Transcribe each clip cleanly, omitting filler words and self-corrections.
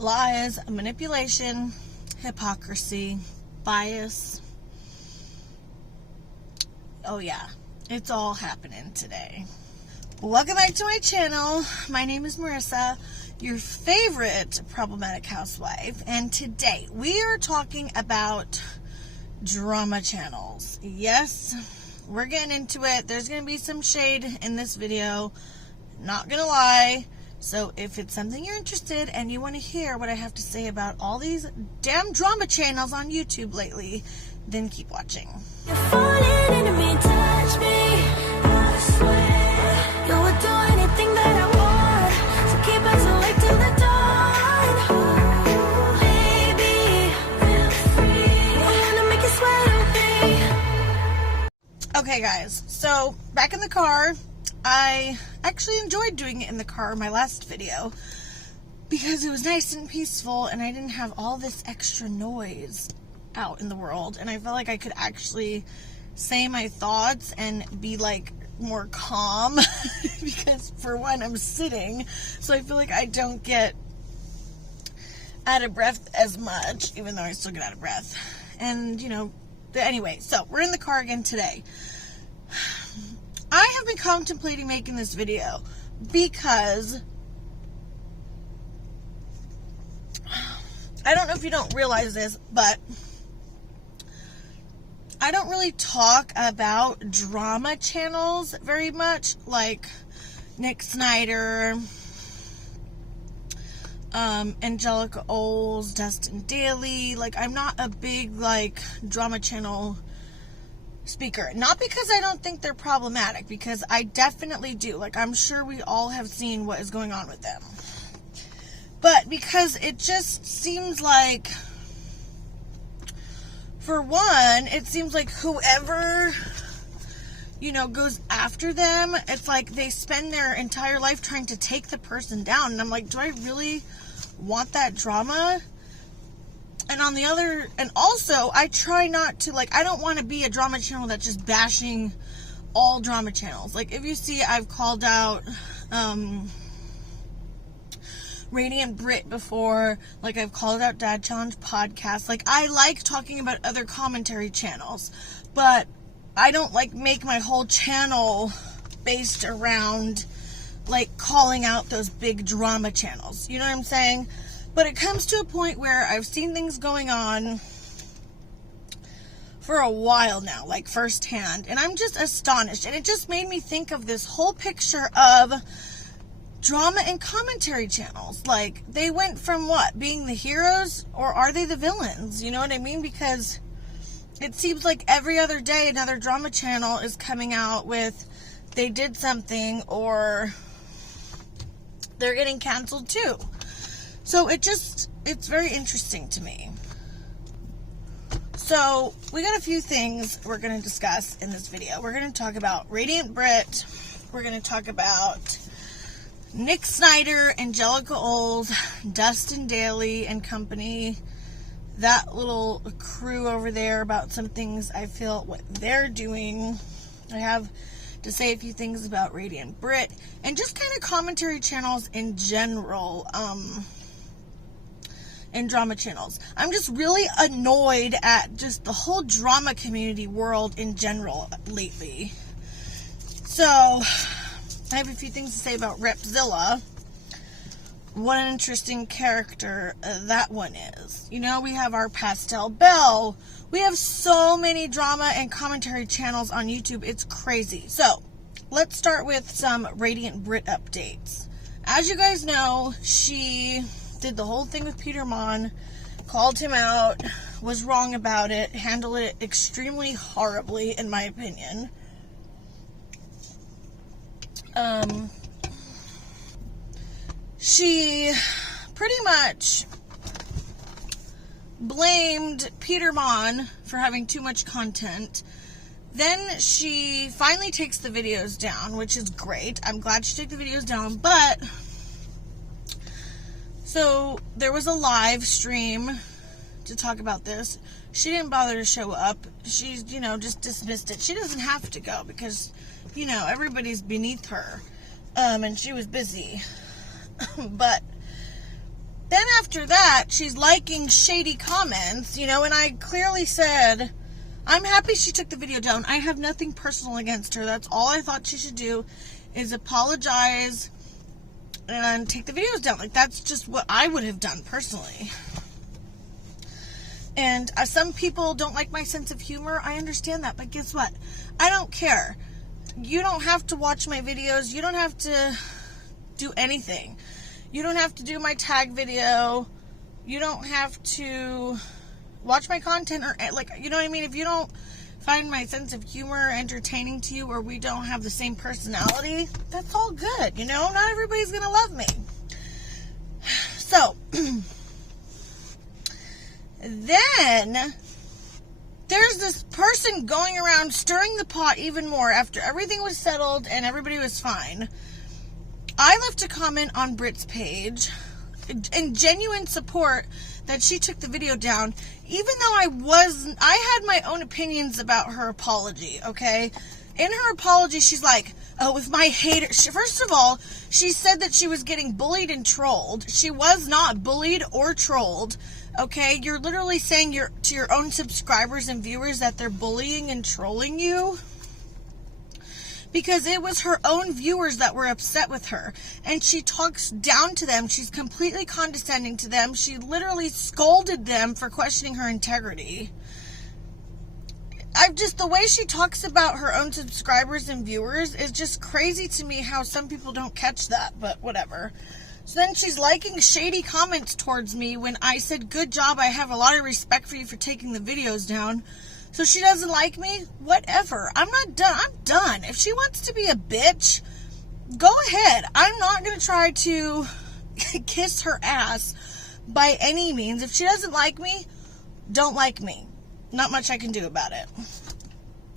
lies, manipulation, hypocrisy, bias. Oh yeah, it's all happening today. Welcome back to my channel. My name is Marissa, your favorite problematic housewife, and today we are talking about drama channels. Yes, we're getting into it. There's going to be some shade in this video, not gonna lie. So if it's something you're interested and you want to hear what I have to say about all these damn drama channels on YouTube lately, then keep watching. You're falling into me, touch me, I swear. You would do anything that I want, so keep us awake till the dawn. Baby, feel free. I wanna make you sweat on me. Okay guys, so back in the car, I actually enjoyed doing it in the car, my last video, because it was nice and peaceful and I didn't have all this extra noise out in the world, and I felt like I could actually say my thoughts and be like more calm because for one, I'm sitting, so I feel like I don't get out of breath as much, even though I still get out of breath. And you know, anyway, so we're in the car again today. I have been contemplating making this video because I don't know if you don't realize this, but I don't really talk about drama channels very much, like Nick Snyder, Angelica Oles, Dustin Daly. Like, I'm not a big like drama channel speaker. Not because I don't think they're problematic, because I definitely do. Like, I'm sure we all have seen what is going on with them. But because it just seems like, for one, it seems like whoever, you know, goes after them, it's like they spend their entire life trying to take the person down. And I'm like, do I really want that drama? And on the other, and also, I try not to, like, I don't want to be a drama channel that's just bashing all drama channels. Like, if you see, I've called out, Radiant Brit before, like, I've called out Dad Challenge Podcast. Like, I like talking about other commentary channels, but I don't, like, make my whole channel based around, like, calling out those big drama channels. You know what I'm saying? But it comes to a point where I've seen things going on for a while now, like firsthand, and I'm just astonished. And it just made me think of this whole picture of drama and commentary channels. Like, they went from what? Being the heroes, or are they the villains? You know what I mean? Because it seems like every other day another drama channel is coming out with they did something or they're getting canceled too. So it's very interesting to me. So we got a few things we're going to discuss in this video. We're going to talk about Radiant Brit. We're going to talk about Nick Snyder, Angelica Oles, Dustin Daly and company. That little crew over there, about some things I feel what they're doing. I have to say a few things about Radiant Brit and just kind of commentary channels in general. And drama channels. I'm just really annoyed at just the whole drama community world in general lately. So, I have a few things to say about Repzilla. What an interesting character that one is. You know, we have our Pastel Belle. We have so many drama and commentary channels on YouTube. It's crazy. So, let's start with some Radiant Brit updates. As you guys know, she did the whole thing with Peter Mon, called him out, was wrong about it, handled it extremely horribly, in my opinion. She pretty much blamed Peter Mon for having too much content. Then she finally takes the videos down, which is great. I'm glad she took the videos down, but so there was a live stream to talk about this. She didn't bother to show up. She's, you know, just dismissed it. She doesn't have to go because, you know, everybody's beneath her. And she was busy. But then after that, she's liking shady comments, you know, and I clearly said, I'm happy she took the video down. I have nothing personal against her. That's all I thought she should do, is apologize and take the videos down. Like, that's just what I would have done personally. And some people don't like my sense of humor. I understand that, but guess what? I don't care. You don't have to watch my videos. You don't have to do anything. You don't have to do my tag video. You don't have to watch my content, or, like, you know what I mean? If you don't find my sense of humor entertaining to you, or we don't have the same personality, that's all good, you know? Not everybody's gonna love me. So, then there's this person going around stirring the pot even more after everything was settled and everybody was fine. I left a comment on Britt's page in genuine support that she took the video down, even though I had my own opinions about her apology, okay? In her apology, she's like, oh, with my haters. First of all, she said that she was getting bullied and trolled. She was not bullied or trolled, okay? You're literally saying to your own subscribers and viewers that they're bullying and trolling you, because it was her own viewers that were upset with her, and she talks down to them. She's completely condescending to them. She literally scolded them for questioning her integrity. The way she talks about her own subscribers and viewers is just crazy to me, how some people don't catch that, but whatever. So then she's liking shady comments towards me when I said, good job, I have a lot of respect for you for taking the videos down. So she doesn't like me? Whatever. I'm not done. I'm done. If she wants to be a bitch, go ahead. I'm not going to try to kiss her ass by any means. If she doesn't like me, don't like me. Not much I can do about it.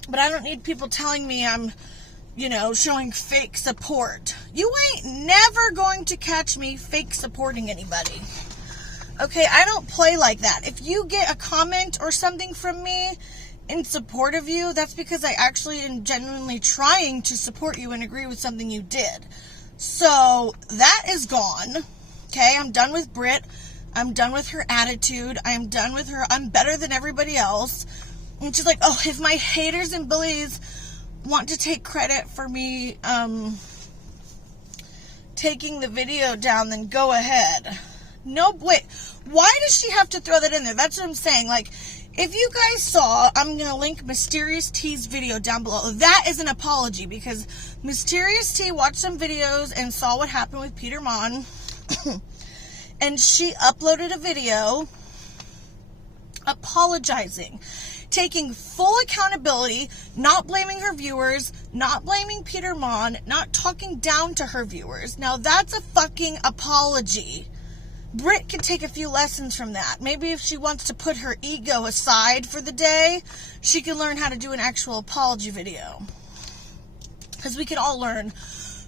But I don't need people telling me I'm, you know, showing fake support. You ain't never going to catch me fake supporting anybody. Okay, I don't play like that. If you get a comment or something from me in support of you, that's because I actually am genuinely trying to support you and agree with something you did. So that is gone. Okay, I'm done with Britt. I'm done with her attitude. I'm done with her. I'm better than everybody else. And she's like, oh, if my haters and bullies want to take credit for me taking the video down, then go ahead. No, wait, why does she have to throw that in there? That's what I'm saying. Like, if you guys saw, I'm going to link Mysterious T's video down below. That is an apology, because Mysterious T watched some videos and saw what happened with Peter Mon. And she uploaded a video apologizing, taking full accountability, not blaming her viewers, not blaming Peter Mon, not talking down to her viewers. Now, that's a fucking apology. Britt could take a few lessons from that. Maybe if she wants to put her ego aside for the day, she can learn how to do an actual apology video. Because we can all learn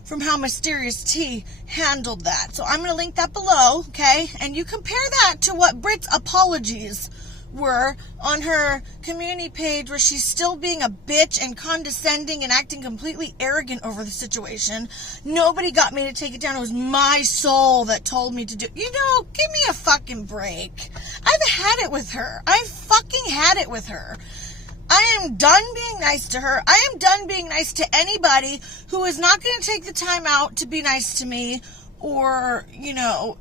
from how Mysterious T handled that. So I'm going to link that below, okay? And you compare that to what Britt's apologies were on her community page, where she's still being a bitch and condescending and acting completely arrogant over the situation. Nobody got me to take it down. It was my soul that told me to do it. You know, give me a fucking break. I've had it with her. I've fucking had it with her. I am done being nice to her. I am done being nice to anybody who is not going to take the time out to be nice to me, or, you know,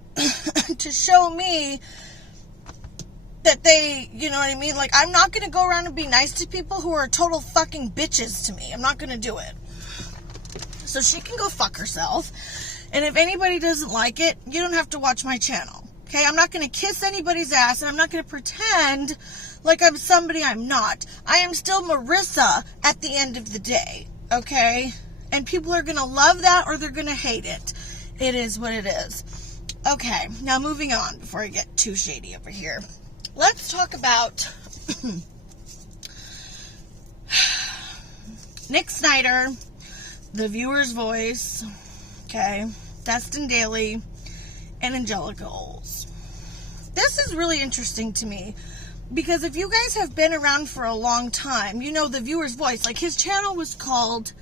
to show me that they, you know what I mean? Like, I'm not going to go around and be nice to people who are total fucking bitches to me. I'm not going to do it. So she can go fuck herself. And if anybody doesn't like it, you don't have to watch my channel. Okay? I'm not going to kiss anybody's ass, and I'm not going to pretend like I'm somebody I'm not. I am still Marissa at the end of the day. Okay? And people are going to love that, or they're going to hate it. It is what it is. Okay. Now moving on before I get too shady over here. Let's talk about Nick Snyder, The Viewer's Voice, okay, Destin Daly, and Angelica Oles. This is really interesting to me, because if you guys have been around for a long time, you know The Viewer's Voice. Like, his channel was called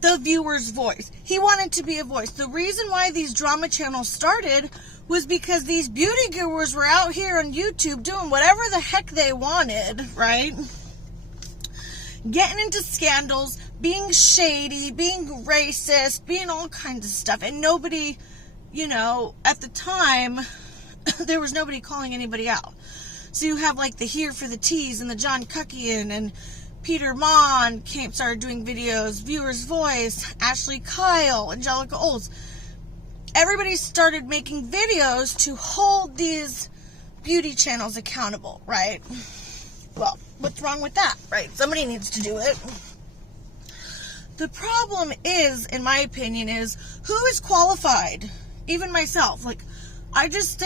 The Viewer's Voice. He wanted to be a voice. The reason why these drama channels started was because these beauty gurus were out here on YouTube doing whatever the heck they wanted, right? Getting into scandals, being shady, being racist, being all kinds of stuff. And nobody, at the time, there was nobody calling anybody out. So you have like the Here for the Teas and the John Kuckian and Peter Mon started doing videos, Viewer's Voice, Ashley Kyle, Angelica Olds. Everybody started making videos to hold these beauty channels accountable, right? Well, what's wrong with that, right? Somebody needs to do it. The problem is, in my opinion, is who is qualified? Even myself, like, I just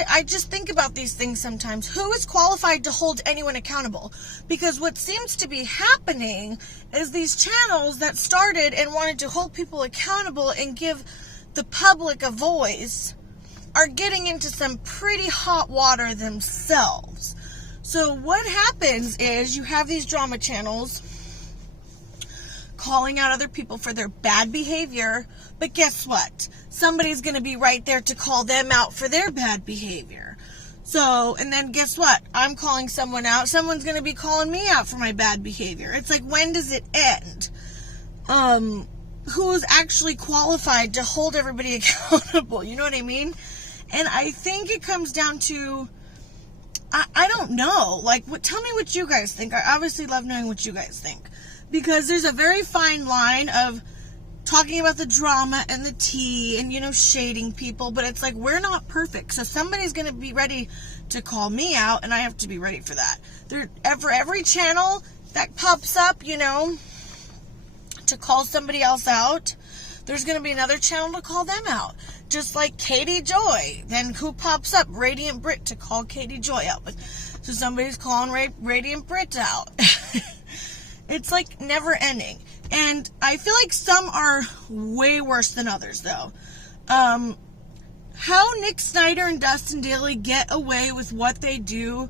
think about these things sometimes. Who is qualified to hold anyone accountable? Because what seems to be happening is these channels that started and wanted to hold people accountable and give the public a voice are getting into some pretty hot water themselves. So what happens is you have these drama channels calling out other people for their bad behavior, but guess what? Somebody's going to be right there to call them out for their bad behavior. So, and then guess what? I'm calling someone out. Someone's going to be calling me out for my bad behavior. It's like, when does it end? Who's actually qualified to hold everybody accountable? You know what I mean? And I think it comes down to, I don't know. Like, tell me what you guys think. I obviously love knowing what you guys think. Because there's a very fine line of talking about the drama and the tea and, shading people. But it's like, we're not perfect. So somebody's going to be ready to call me out, and I have to be ready for that. For every channel that pops up, to call somebody else out, there's going to be another channel to call them out. Just like Katie Joy. Then who pops up? Radiant Brit to call Katie Joy out. So somebody's calling Radiant Brit out. It's like never ending. And I feel like some are way worse than others, though. How Nick Snyder and Dustin Daly get away with what they do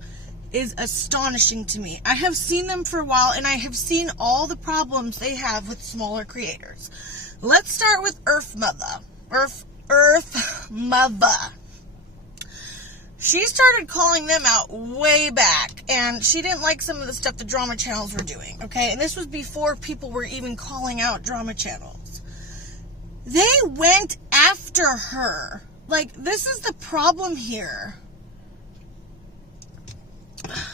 is astonishing to me. I have seen them for a while, and I have seen all the problems they have with smaller creators. Let's start with Earth Mother. She started calling them out way back, and she didn't like some of the stuff the drama channels were doing, okay? And this was before people were even calling out drama channels. They went after her. Like, this is the problem here.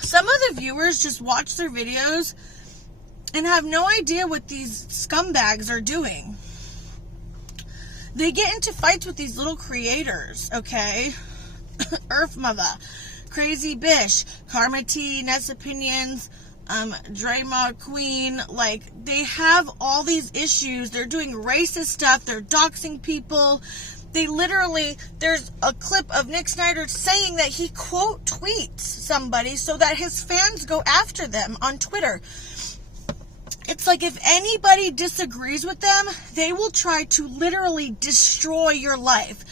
Some of the viewers just watch their videos and have no idea what these scumbags are doing. They get into fights with these little creators, okay? Earth Mother, Crazy Bish, Karma T, Ness Opinions, Drama Queen, like, they have all these issues. They're doing racist stuff. They're doxing people. They literally, there's a clip of Nick Snyder saying that he quote tweets somebody so that his fans go after them on Twitter. It's like, if anybody disagrees with them, they will try to literally destroy your life.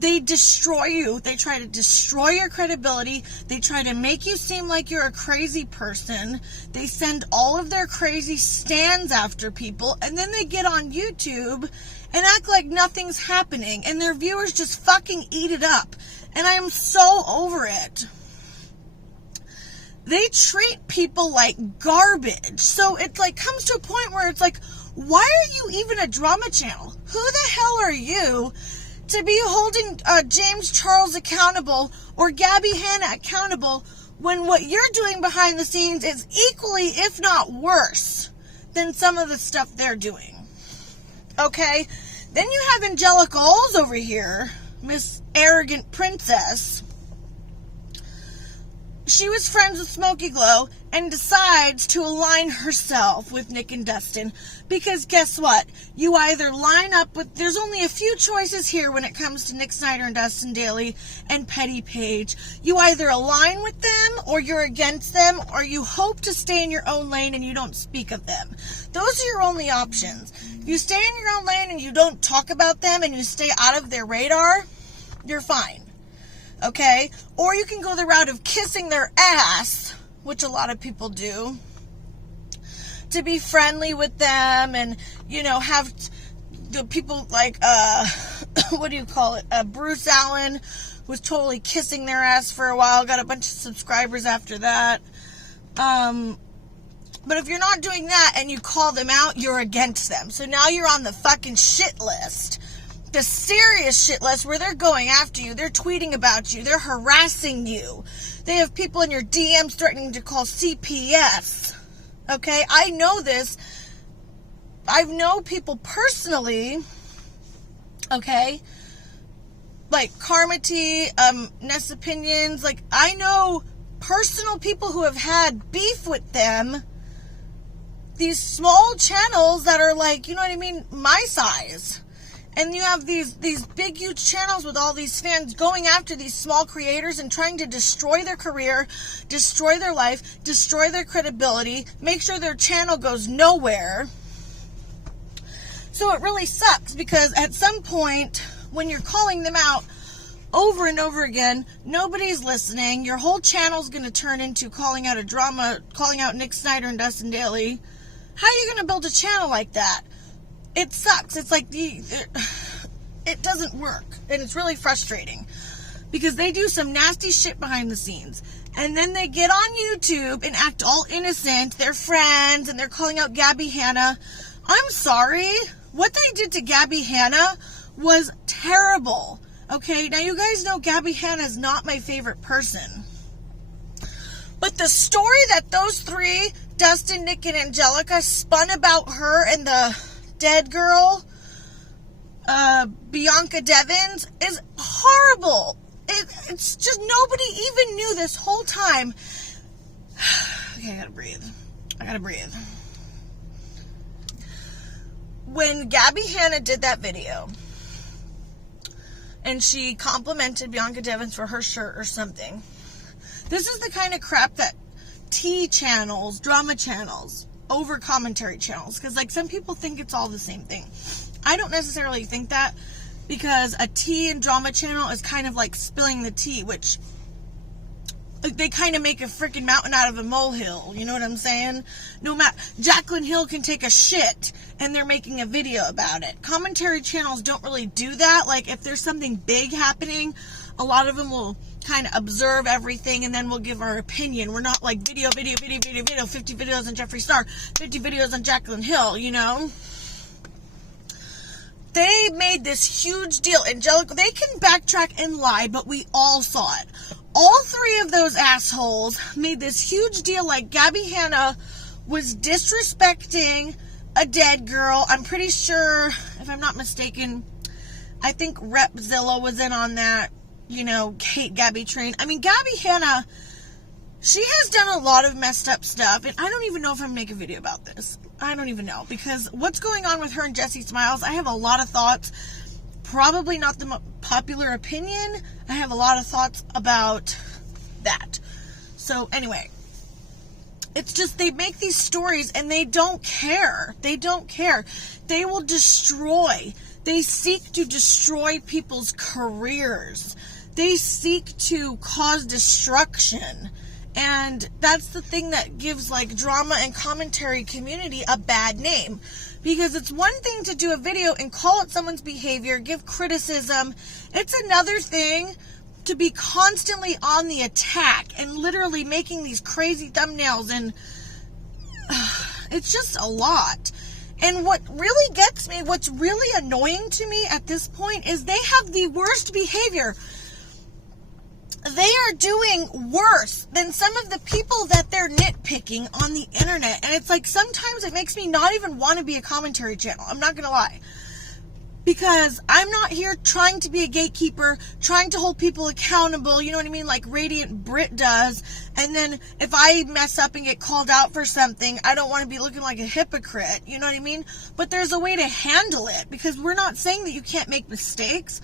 They destroy you. They try to destroy your credibility. They try to make you seem like you're a crazy person. They send all of their crazy stands after people, and then they get on YouTube and act like nothing's happening, and their viewers just fucking eat it up. And I am so over it. They treat people like garbage. So it like comes to a point where it's like, why are you even a drama channel? Who the hell are you to be holding James Charles accountable or Gabby Hanna accountable when what you're doing behind the scenes is equally, if not worse, than some of the stuff they're doing? Okay? Then you have Angelica Olds over here, Miss Arrogant Princess. She was friends with Smokey Glow and decides to align herself with Nick and Dustin, because guess what? You either line up with, there's only a few choices here when it comes to Nick Snyder and Dustin Daly and Petty Page. You either align with them or you're against them, or you hope to stay in your own lane and you don't speak of them. Those are your only options. You stay in your own lane and you don't talk about them and you stay out of their radar, you're fine. Okay? Or you can go the route of kissing their ass, which a lot of people do, to be friendly with them and, have the people like, what do you call it? Bruce Allen, was totally kissing their ass for a while, got a bunch of subscribers after that. But if you're not doing that and you call them out, you're against them. So now you're on the fucking shit list. The serious shit list where they're going after you. They're tweeting about you. They're harassing you. They have people in your DMs threatening to call CPS. Okay? I know this. I know people personally. Okay? Like Karma T, Ness Opinions. Like, I know personal people who have had beef with them. These small channels that are like, you know what I mean, my size. And you have these big, huge channels with all these fans going after these small creators and trying to destroy their career, destroy their life, destroy their credibility, make sure their channel goes nowhere. So it really sucks because at some point, when you're calling them out over and over again, nobody's listening. Your whole channel's going to turn into calling out a drama, calling out Nick Snyder and Dustin Daly. How are you going to build a channel like that? It sucks. It's like it doesn't work. And it's really frustrating because they do some nasty shit behind the scenes. And then they get on YouTube and act all innocent. They're friends and they're calling out Gabby Hanna. I'm sorry. What they did to Gabby Hanna was terrible. Okay, now you guys know Gabby Hanna is not my favorite person. But the story that those three, Dustin, Nick, and Angelica, spun about her and the dead girl, Bianca Devins, is horrible. It's just nobody even knew this whole time. Okay, I gotta breathe. When Gabby Hanna did that video, and she complimented Bianca Devins for her shirt or something, this is the kind of crap that T channels, drama channels, over commentary channels, because like some people think it's all the same thing. I don't necessarily think that, because a tea and drama channel is kind of like spilling the tea, which they kind of make a freaking mountain out of a molehill. You know what I'm saying? No matter, Jaclyn Hill can take a shit and they're making a video about it. Commentary channels don't really do that. Like if there's something big happening, a lot of them will kind of observe everything and then we'll give our opinion. We're not like video, 50 videos on Jeffree Star, 50 videos on Jaclyn Hill, you know? They made this huge deal. Angelica, they can backtrack and lie, but we all saw it. All three of those assholes made this huge deal like Gabby Hanna was disrespecting a dead girl. I'm pretty sure, if I'm not mistaken, I think Repzilla was in on that, you know, hate Gabby train. I mean, Gabby Hanna, she has done a lot of messed up stuff, and I don't even know if I'm going to make a video about this. I don't even know, because what's going on with her and Jessie Smiles, I have a lot of thoughts. Probably not the popular opinion. I have a lot of thoughts about that. So anyway, it's just they make these stories and they don't care. They don't care. They will destroy. They seek to destroy people's careers. They seek to cause destruction. And that's the thing that gives like drama and commentary community a bad name. Because it's one thing to do a video and call out someone's behavior, give criticism. It's another thing to be constantly on the attack and literally making these crazy thumbnails. And it's just a lot. And what really gets me, what's really annoying to me at this point is they have the worst behavior. They are doing worse than some of the people that they're nitpicking on the internet. And it's like sometimes it makes me not even want to be a commentary channel. I'm not going to lie. Because I'm not here trying to be a gatekeeper, trying to hold people accountable, you know what I mean, like Radiant Brit does. And then if I mess up and get called out for something, I don't want to be looking like a hypocrite, you know what I mean? But there's a way to handle it, because we're not saying that you can't make mistakes.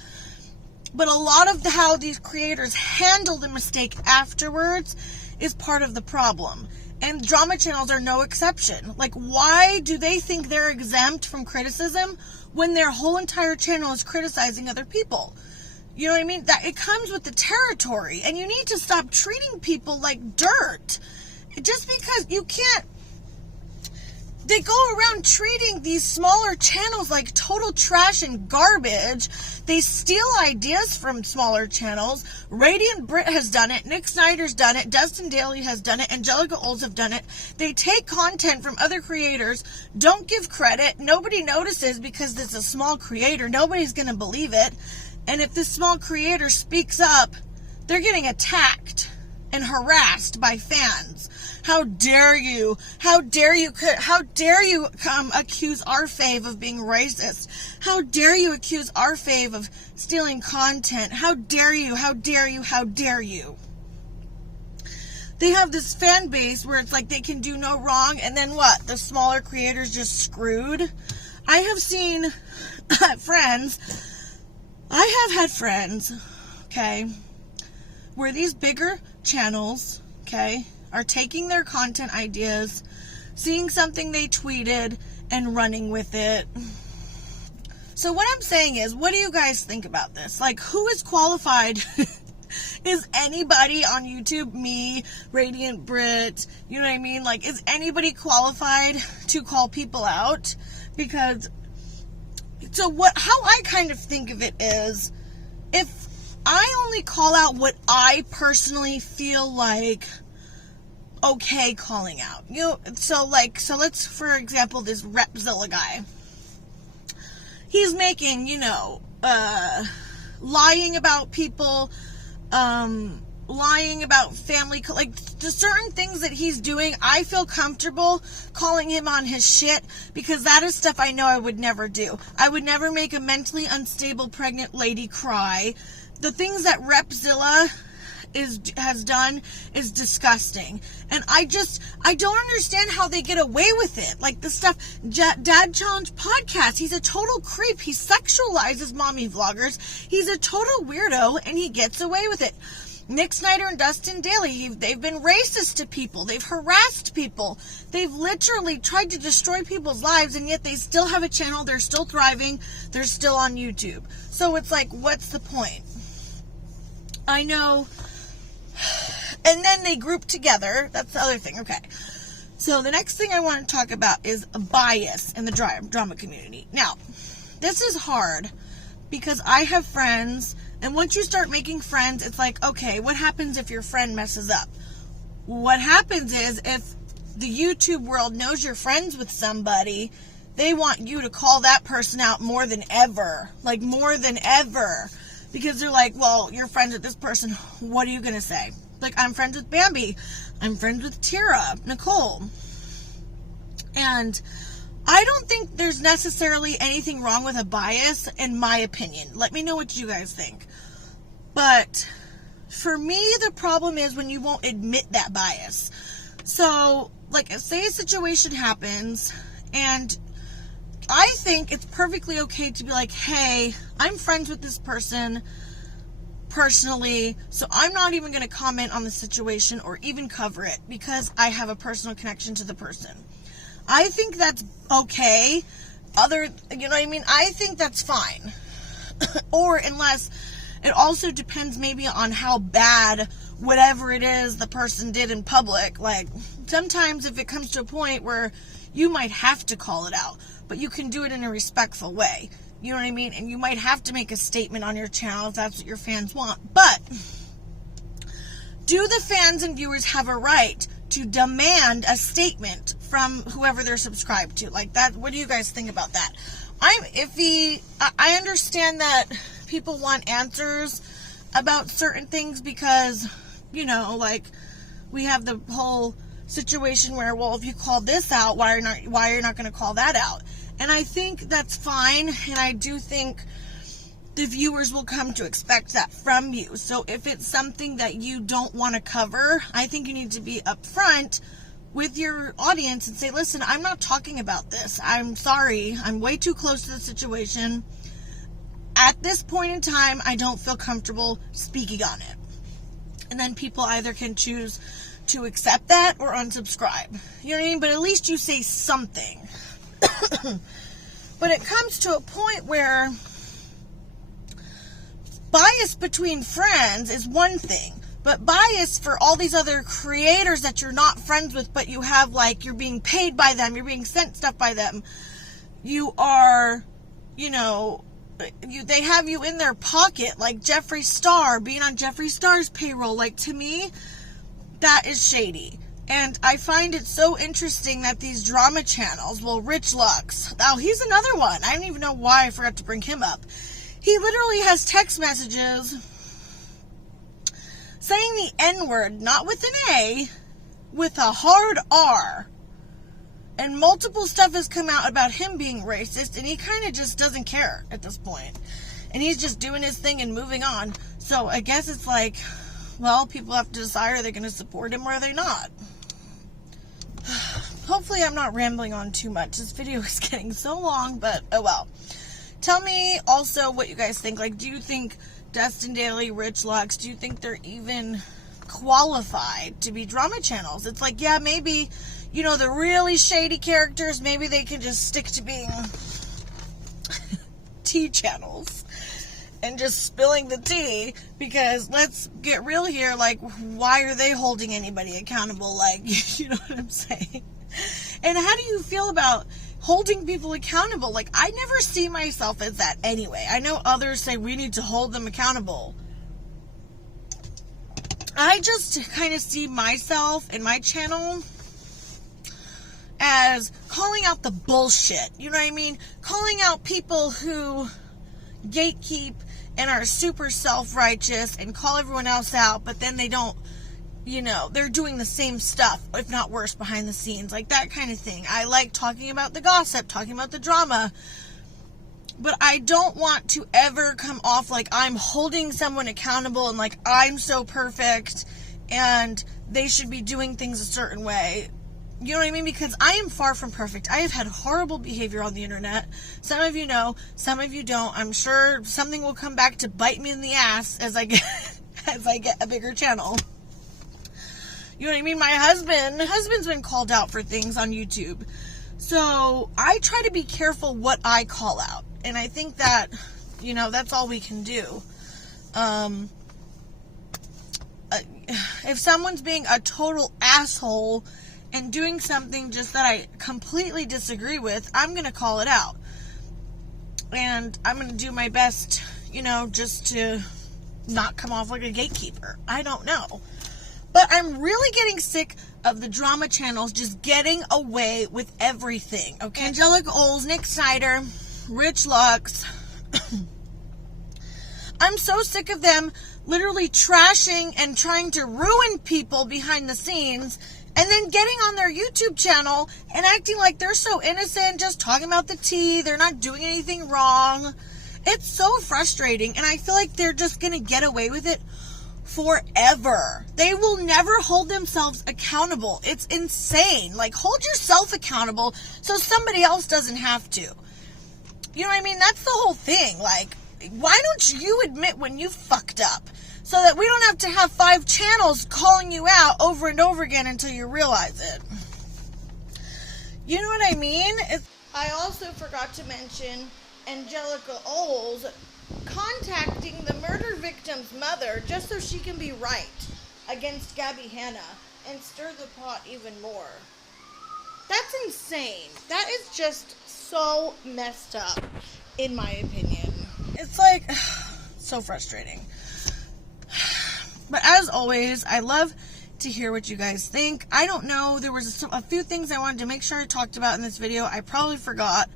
But a lot of how these creators handle the mistake afterwards is part of the problem. And drama channels are no exception. Like, why do they think they're exempt from criticism when their whole entire channel is criticizing other people? You know what I mean? That it comes with the territory. And you need to stop treating people like dirt. Just because you can't... they go around treating these smaller channels like total trash and garbage. They steal ideas from smaller channels. Radiant Brit has done it. Nick Snyder's done it. Dustin Daly has done it. Angelica Olds have done it. They take content from other creators, don't give credit. Nobody notices because it's a small creator. Nobody's going to believe it. And if this small creator speaks up, they're getting attacked and harassed by fans. How dare you? How dare you? How dare you accuse our fave of being racist? How dare you accuse our fave of stealing content? How dare you? How dare you? How dare you? They have this fan base where it's like they can do no wrong, and then what? The smaller creators just screwed? I have seen friends. I have had friends, okay, where these bigger channels, okay, are taking their content ideas, seeing something they tweeted, and running with it. So what I'm saying is, what do you guys think about this? Like, who is qualified? Is anybody on YouTube, me, Radiant Brit, you know what I mean? Like, is anybody qualified to call people out? Because, so how I kind of think of it is, if I only call out what I personally feel like okay calling out. So let's, for example, this Repzilla guy. He's making, lying about people, lying about family, like the certain things that he's doing, I feel comfortable calling him on his shit, because that is stuff I know I would never do. I would never make a mentally unstable pregnant lady cry. The things that Repzilla has done is disgusting, and I don't understand how they get away with it. Like the stuff, Dad Challenge podcast, he's a total creep. He sexualizes mommy vloggers. He's a total weirdo, and he gets away with it. Nick Snyder and Dustin Daly, they've been racist to people. They've harassed people. They've literally tried to destroy people's lives, and yet they still have a channel. They're still thriving. They're still on YouTube. So it's like, what's the point? I know. And then they group together. That's the other thing. Okay. So the next thing I want to talk about is bias in the drama community. Now, this is hard because I have friends, and once you start making friends, it's like, okay, what happens if your friend messes up? What happens is, if the YouTube world knows you're friends with somebody, they want you to call that person out more than ever. Like, more than ever. Because they're like, well, you're friends with this person. What are you going to say? Like, I'm friends with Bambi. I'm friends with Tira, Nicole. And I don't think there's necessarily anything wrong with a bias, in my opinion. Let me know what you guys think. But for me, the problem is when you won't admit that bias. So, like, say a situation happens, and I think it's perfectly okay to be like, hey, I'm friends with this person personally, so I'm not even going to comment on the situation or even cover it because I have a personal connection to the person. I think that's okay. You know what I mean? I think that's fine. Or unless, it also depends maybe on how bad whatever it is the person did in public. Like, sometimes if it comes to a point where you might have to call it out, but you can do it in a respectful way. You know what I mean? And you might have to make a statement on your channel if that's what your fans want. But do the fans and viewers have a right to demand a statement from whoever they're subscribed to? Like that, what do you guys think about that? I'm iffy. I understand that people want answers about certain things because, like, we have the whole situation where, well, if you call this out, why are you not going to call that out? And I think that's fine, and I do think the viewers will come to expect that from you. So if it's something that you don't want to cover, I think you need to be upfront with your audience and say, listen, I'm not talking about this. I'm sorry. I'm way too close to the situation. At this point in time, I don't feel comfortable speaking on it. And then people either can choose to accept that or unsubscribe. You know what I mean? But at least you say something. But it comes to a point where bias between friends is one thing, but bias for all these other creators that you're not friends with, but you have, like, you're being paid by them, you're being sent stuff by them, you are, you know, they have you in their pocket, like Jeffree Star, being on Jeffree Star's payroll. Like, to me, that is shady. And I find it so interesting that these drama channels, well, Rich Lux, oh, he's another one. I don't even know why I forgot to bring him up. He literally has text messages saying the N-word, not with an A, with a hard R. And multiple stuff has come out about him being racist, and he kind of just doesn't care at this point. And he's just doing his thing and moving on. So I guess it's like, well, people have to decide, are they going to support him or are they not? Hopefully I'm not rambling on too much. This video is getting so long, but oh well. Tell me also what you guys think. Like, do you think Dustin Daly, Rich Lux, do you think they're even qualified to be drama channels? It's like, yeah, maybe, you know, the really shady characters, maybe they can just stick to being tea channels and just spilling the tea, because let's get real here, like, why are they holding anybody accountable? Like, you know what I'm saying? And how do you feel about holding people accountable? Like, I never see myself as that anyway. I know others say we need to hold them accountable. I just kind of see myself and my channel as calling out the bullshit. You know what I mean? Calling out people who gatekeep and are super self-righteous and call everyone else out, but then they don't, you know, they're doing the same stuff, if not worse, behind the scenes. Like, that kind of thing. I like talking about the gossip, talking about the drama, but I don't want to ever come off like I'm holding someone accountable and like I'm so perfect and they should be doing things a certain way. You know what I mean? Because I am far from perfect. I have had horrible behavior on the internet. Some of you know, some of you don't. I'm sure something will come back to bite me in the ass as I get a bigger channel. You know what I mean? My husband's been called out for things on YouTube. So I try to be careful what I call out. And I think that, you know, that's all we can do. If someone's being a total asshole and doing something just that I completely disagree with, I'm going to call it out. And I'm going to do my best, you know, just to not come off like a gatekeeper. I don't know. But I'm really getting sick of the drama channels just getting away with everything. Okay, Angelic Oles, Nick Snyder, Rich Lux. I'm so sick of them literally trashing and trying to ruin people behind the scenes, and then getting on their YouTube channel and acting like they're so innocent, just talking about the tea, they're not doing anything wrong. It's so frustrating, and I feel like they're just going to get away with it forever. They will never hold themselves accountable. It's insane. Like, hold yourself accountable so somebody else doesn't have to. You know what I mean? That's the whole thing. Like, why don't you admit when you fucked up? So that we don't have to have 5 channels calling you out over and over again until you realize it. You know what I mean? I also forgot to mention Angelica Oles contacting the murder victim's mother just so she can be right against Gabby Hanna and stir the pot even more. That's insane. That is just so messed up, in my opinion. It's like, so frustrating. But as always, I love to hear what you guys think. I don't know, there was a few things I wanted to make sure I talked about in this video. I probably forgot.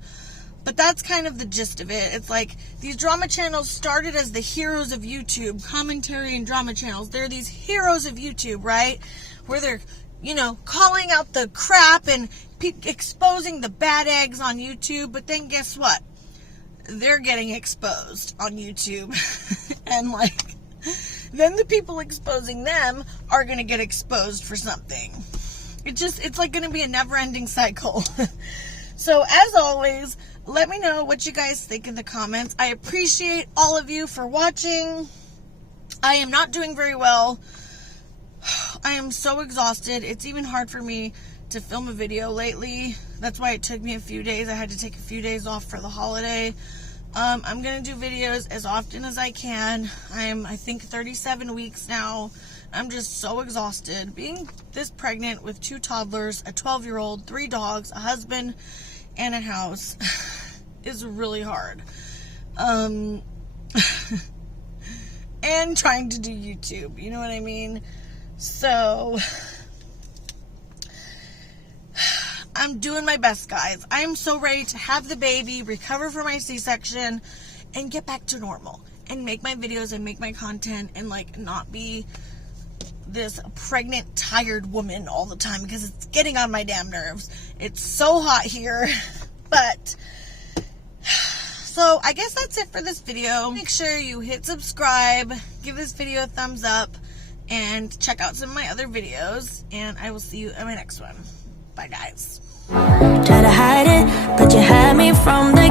But that's kind of the gist of it. It's like these drama channels started as the heroes of YouTube, commentary and drama channels. They're these heroes of YouTube, right? Where they're, you know, calling out the crap and exposing the bad eggs on YouTube. But then guess what? They're getting exposed on YouTube. And like, then the people exposing them are going to get exposed for something. It's like going to be a never-ending cycle. So as always, let me know what you guys think in the comments. I appreciate all of you for watching. I am not doing very well. I am so exhausted. It's even hard for me to film a video lately. That's why it took me a few days. I had to take a few days off for the holiday. I'm going to do videos as often as I can. I think 37 weeks now I'm just so exhausted. Being this pregnant with 2 toddlers, a 12-year-old, 3 dogs, a husband, and a house is really hard. And trying to do YouTube, you know what I mean? So I'm doing my best, guys. I'm so ready to have the baby, recover from my C-section, and get back to normal. And make my videos and make my content and, like, not be this pregnant, tired woman all the time because it's getting on my damn nerves. It's so hot here. But, so I guess that's it for this video. Make sure you hit subscribe, give this video a thumbs up, and check out some of my other videos. And I will see you in my next one. Bye, guys. Try to hide it, but you had me from the